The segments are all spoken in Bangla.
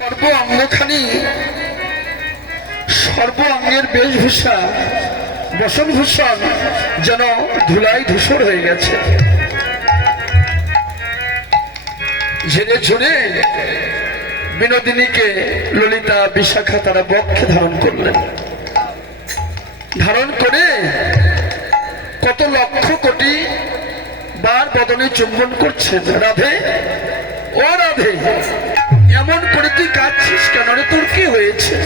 সর্বাঙ্গখানি সর্বাঙ্গের বেশভূষা বসনভূষণ যেন ধুলায় ধূসর হয়ে গেছে। ঝেড়ে ঝুড়ে বিনোদিনীকে ললিতা বিশাখা তারা বক্ষে ধারণ করলেন। ধারণ করে কত লক্ষ কোটি বার বদনে চুম্বন করছেন। রাধে, ও রাধে, এমন করে তুই কাঁদছিস কেন রে? তোর কি হয়েছে?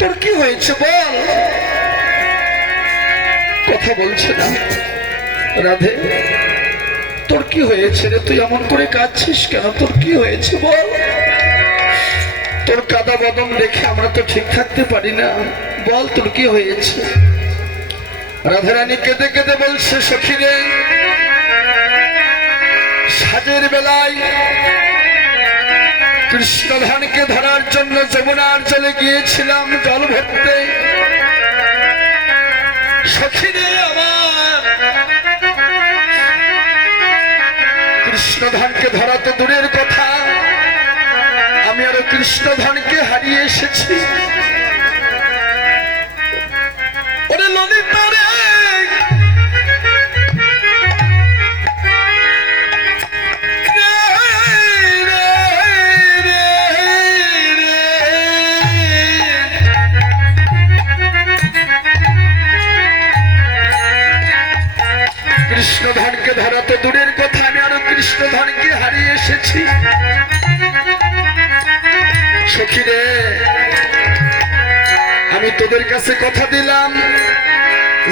তোর কি হয়েছে বল। কথা বলছে না। রাধে, তোর কি হয়েছে রে? তুই এমন করে কাঁদছিস কেন? তোর কি হয়েছে বল। তোর কাদা বদন দেখে আমরা তো ঠিক থাকতে পারি না। বল তোর কি হয়েছে? রাধারানী কেঁদে কেঁদে বলছে, সখী রে, সাজের বেলায় কৃষ্ণধনকে ধরার জন্য যমুনার জলে গিয়েছিলাম জল ভরতে। সখী রে আমার, কৃষ্ণধনকে ধরা তো দূরের কথা, আমি আরো কৃষ্ণধনকে হারিয়ে এসেছি। ওরে ললিতা রে, কৃষ্ণধনকে ধরা তো দূরের কথা, আমি আরো কৃষ্ণধনকে হারিয়ে এসেছি। সখী রে, আমি তোদের কাছে কথা দিলাম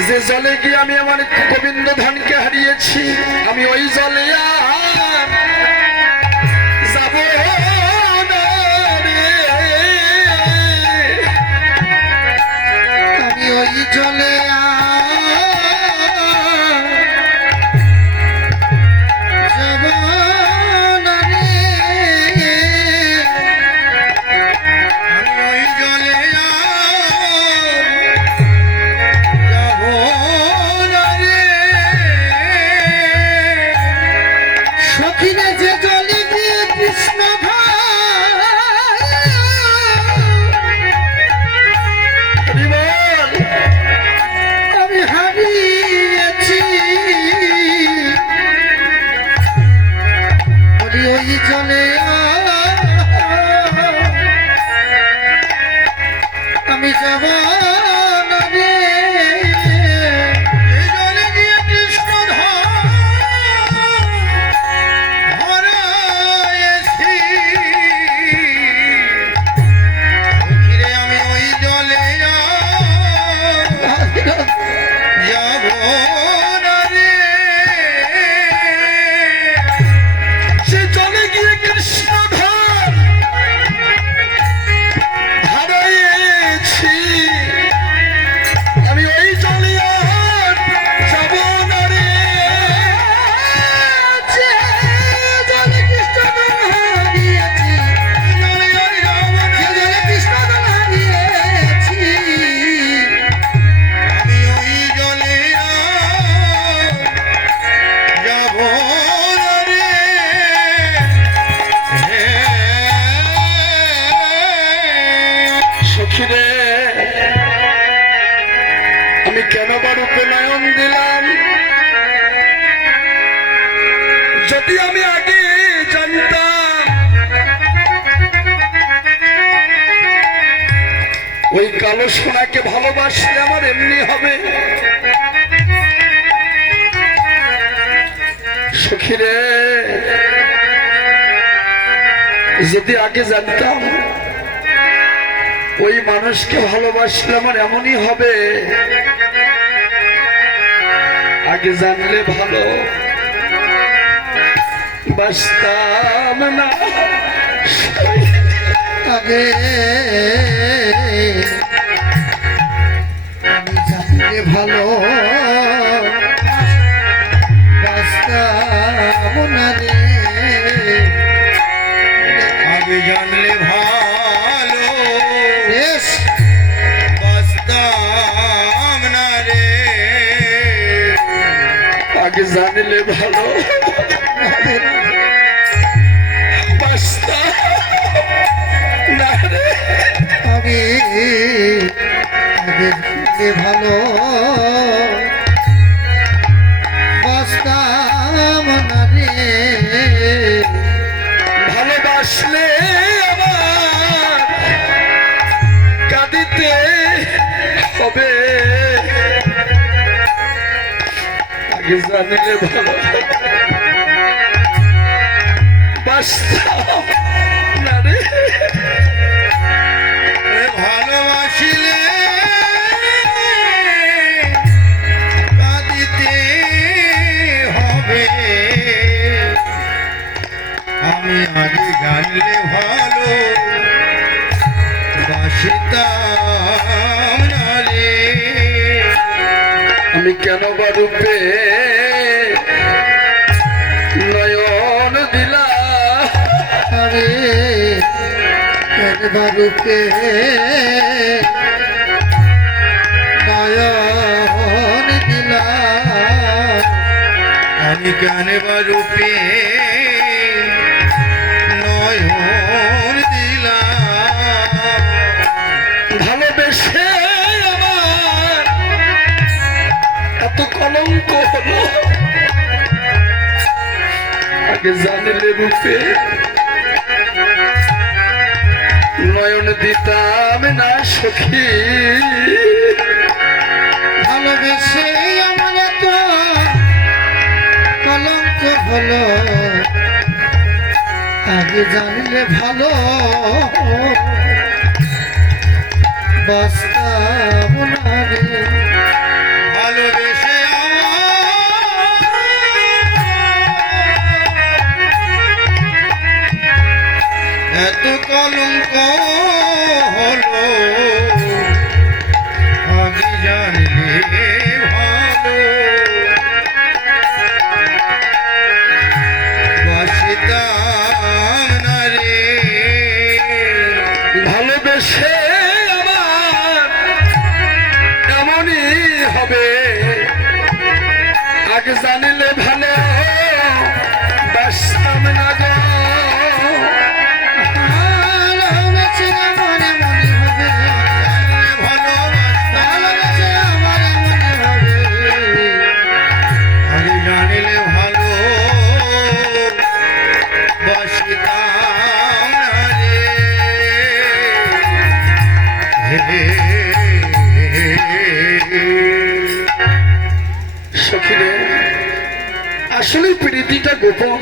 যে জলে গিয়ে আমি আমার গোবিন্দ ধনকে হারিয়েছি, আমি ওই জলে আর যাব না রে। আমি ওই জলে আমি যাব না রে। এই জলে গিয়ে কৃষ্ণ ধরাইছি, আমি ওই জলে যাব না রে। সে জলে গিয়ে কৃষ্ণ আমি কেন বার উপনয়ন দিলাম? যদি আমি আগে জানতাম ওই কালো সোনাকে ভালোবাসলে আমার এমনি হবে। সখী রে, যদি আগে জানতাম ওই মানুষকে ভালোবাসলে আমার এমনই হবে। আগে জানলে ভালো বাসতাম না। আগে আমি জানলে ভালো বাসতাম না রে। আগে জানলে ভালো বাসতাম না রে। আগে জানলে ভালো বাসতাম আগে জানলে ভালো বাঁচতাম না রে। ভালোবাসলে আমার কাঁদিতে হবে, আগে জানলে ভালো বাঁচতাম না রে। ভালোবাসিলে কাঁদিতে হবে, আমি আগে জানলে ভালো বাসিতাম না রে। আমি কেন বা রূপে নয়ন দিলা, আরে বারুকে নয়ন দিলাম, আমি কেন বারুপে নয়ন দিলাম। ভালোবেসে আমার এত কলঙ্ক হলো, আগে জানলে রূপে নয়ন দিতাম না সখী। ভালোবেসে আমার তো কলঙ্ক হলো, আগে জানলে ভালো বাঁচতাম না রে। ভালোবেসে এত কলঙ্ক হলো, আগে জানলে ভালো বাসিতাম না রে। ভালোবেসে আমার এমনই হবে, আগে জানিলে ভালো বাসতাম না গো। ভালোবেসে আমার এমনই হবে, ভালোবেসে আমার এমনই হবে, আগে জানিলে ভালো বাসিতাম না রে। সখী রে, আসলে প্রীতিটা গোপন,